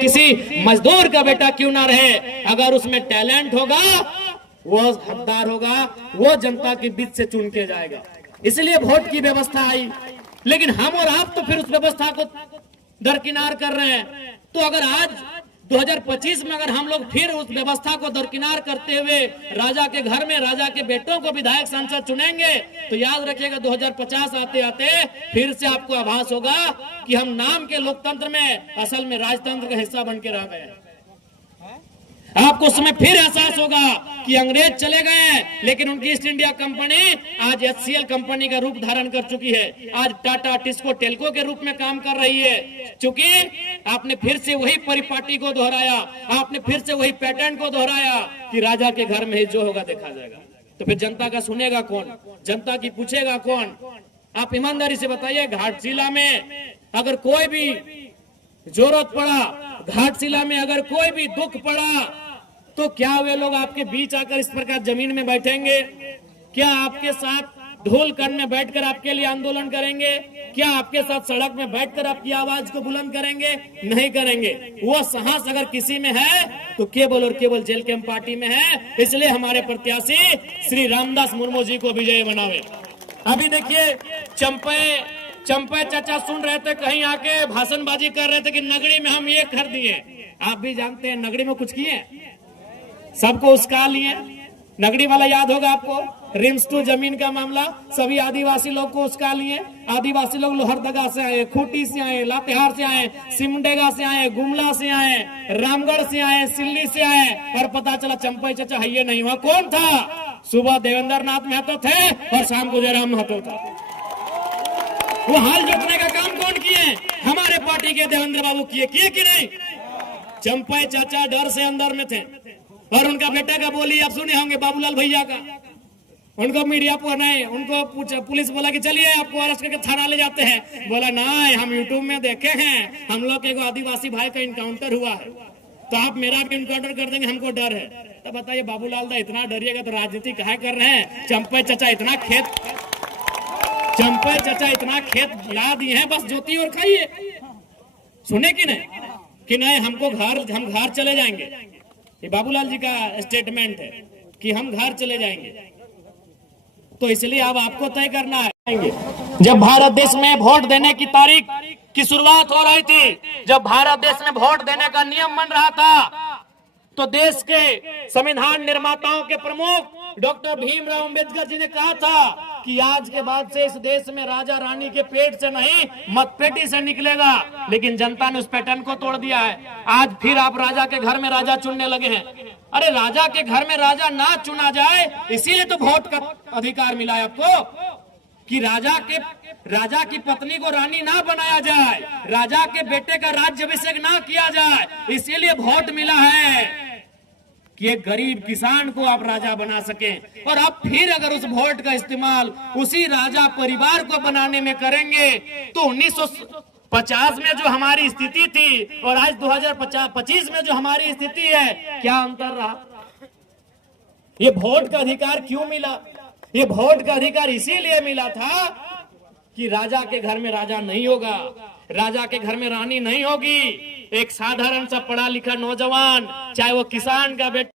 किसी मजदूर का बेटा क्यों ना रहे, अगर उसमें टैलेंट होगा वो हकदार होगा, वो जनता के बीच से चुन के जाएगा। इसलिए वोट की व्यवस्था आई। लेकिन हम और आप तो फिर उस व्यवस्था को दरकिनार कर रहे हैं। तो अगर आज 2025 में अगर हम लोग फिर उस व्यवस्था को दरकिनार करते हुए राजा के घर में राजा के बेटों को विधायक सांसद चुनेंगे, तो याद रखिएगा 2050 आते आते फिर से आपको आभास होगा कि हम नाम के लोकतंत्र में असल में राजतंत्र का हिस्सा बन के रह गए। आपको उस समय फिर एहसास होगा कि अंग्रेज चले गए, लेकिन उनकी ईस्ट इंडिया कंपनी आज HCL कंपनी का रूप धारण कर चुकी है। आज टाटा टिस्को टेल्को के रूप में काम कर रही है। क्योंकि आपने फिर से वही परिपाटी को दोहराया, आपने फिर से वही पैटर्न को दोहराया कि राजा के घर में ही जो होगा देखा जाएगा। तो फिर जनता का सुनेगा कौन, जनता की पूछेगा कौन? आप ईमानदारी से बताइए, घाटशिला में अगर कोई भी जरूरत पड़ा, घाटशिला में अगर कोई भी दुख पड़ा, तो क्या वे लोग आपके बीच आकर इस प्रकार जमीन में बैठेंगे? क्या आपके साथ ढोल कान में बैठकर आपके लिए आंदोलन करेंगे? क्या आपके साथ सड़क में बैठकर आपकी आवाज को बुलंद करेंगे? नहीं करेंगे। वो साहस अगर किसी में है तो केवल और केवल जेल कैंप पार्टी में है। इसलिए हमारे प्रत्याशी श्री रामदास मुर्मू जी को विजयी बनावे। अभी देखिए, चंपे चाचा सुन रहे थे, कहीं आके भाषणबाजी कर रहे थे कि नगरी में हम ये कर दिए। आप भी जानते हैं नगरी में कुछ किए, सबको उसका लिए। नगरी वाला याद होगा आपको, रिम्स टू जमीन का मामला, सभी आदिवासी लोग को उसका लिए। आदिवासी लोग लोहरदगा से आए, खूंटी से आए, लातेहार से आए, सिमडेगा से आए, गुमला से आए, रामगढ़ से आए, सिल्ली से आए, और पता चला चंपई चाचा है नहीं हुआ। कौन था? सुबह देवेंद्र नाथ महतो थे और शाम को जयराम महतो था। वो हाल जोतने का काम कौन किए? हमारे पार्टी के देवेंद्र बाबू किए कि नहीं? चंपई चाचा डर से अंदर में थे। और उनका बेटा का बोली आप सुने होंगे, बाबूलाल भैया का। उनको मीडिया पर नहीं, उनको पुलिस बोला कि चलिए आपको अरेस्ट करके थाना ले जाते हैं। बोला नहीं, हम यूट्यूब में देखे हैं, हम लोग के आदिवासी भाई का इनकाउंटर हुआ है, तो आप मेरा भी इनकाउंटर कर देंगे, हमको डर है। तो बताइए बाबूलाल दा, इतना डरिएगा तो राजनीति काहे कर रहे हैं? चंपई चाचा इतना खेत ला दिए हैं, बस जोती और खाइए। सुने कि नहीं हम घर चले जाएंगे। ये बाबूलाल जी का स्टेटमेंट है कि हम घर चले जाएंगे। तो इसलिए अब आपको तय करना है। जब भारत देश में वोट देने की तारीख की शुरुआत हो रही थी, जब भारत देश में वोट देने का नियम बन रहा था, तो देश के संविधान निर्माताओं के प्रमुख डॉक्टर भीमराव अंबेडकर जी ने कहा था कि आज के बाद से इस देश में राजा रानी के पेट से नहीं, मतपेटी से निकलेगा। लेकिन जनता ने उस पैटर्न को तोड़ दिया है। आज फिर आप राजा के घर में राजा चुनने लगे हैं। अरे राजा के घर में राजा ना चुना जाए, इसीलिए तो वोट का अधिकार मिला है आपको, कि राजा की पत्नी को रानी ना बनाया जाए, राजा के बेटे का राज्याभिषेक ना किया जाए, इसीलिए वोट मिला है कि एक गरीब किसान को आप राजा बना सकें। और आप फिर अगर उस वोट का इस्तेमाल उसी राजा परिवार को बनाने में करेंगे, तो 1950 में जो हमारी स्थिति थी और आज 2025 में जो हमारी स्थिति है, क्या अंतर रहा? ये वोट का अधिकार क्यों मिला? ये वोट का अधिकार इसीलिए मिला था कि राजा के घर में राजा नहीं होगा, राजा के घर में रानी नहीं होगी। एक साधारण सा पढ़ा लिखा नौजवान, चाहे वो किसान का बेटा